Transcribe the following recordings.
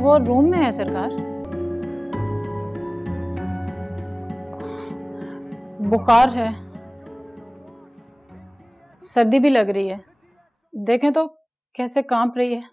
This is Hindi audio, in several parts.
वो रूम में है सरकार। बुखार है, सर्दी भी लग रही है, देखें तो कैसे कांप रही है।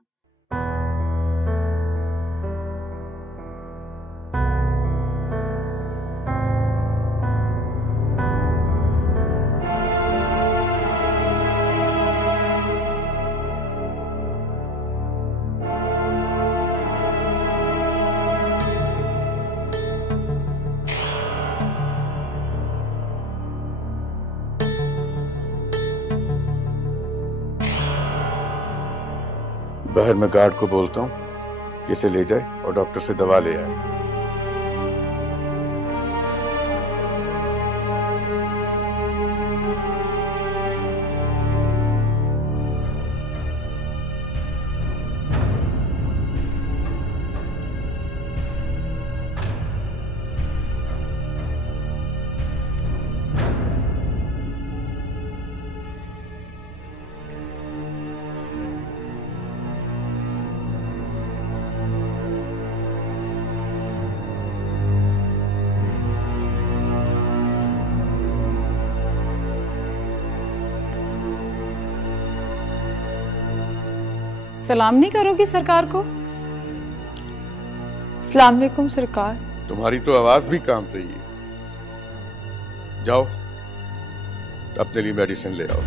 बाहर मैं गार्ड को बोलता हूँ कि इसे ले जाए और डॉक्टर से दवा ले आए। सलाम नहीं करोगी सरकार को? अस्सलाम वालेकुम सरकार। तुम्हारी तो आवाज भी कांप रही है। जाओ अपने लिए मेडिसिन ले आओ।